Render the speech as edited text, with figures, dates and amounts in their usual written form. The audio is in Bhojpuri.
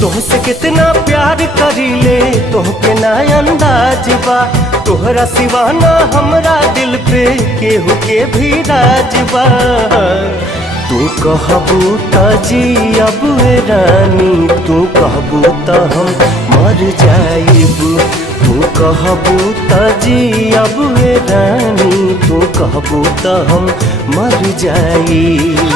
तोहसे कितना प्यार करीले तोहके ना अंदाज बा। तोहरा सिवाना हमरा दिल पे केहू के भी राज बा। तू कहबू त जियब रानी, तू कहबू त हम मर जाइब। तू कहबू त जियब रानी, तू कहबू त हम मर जाइब।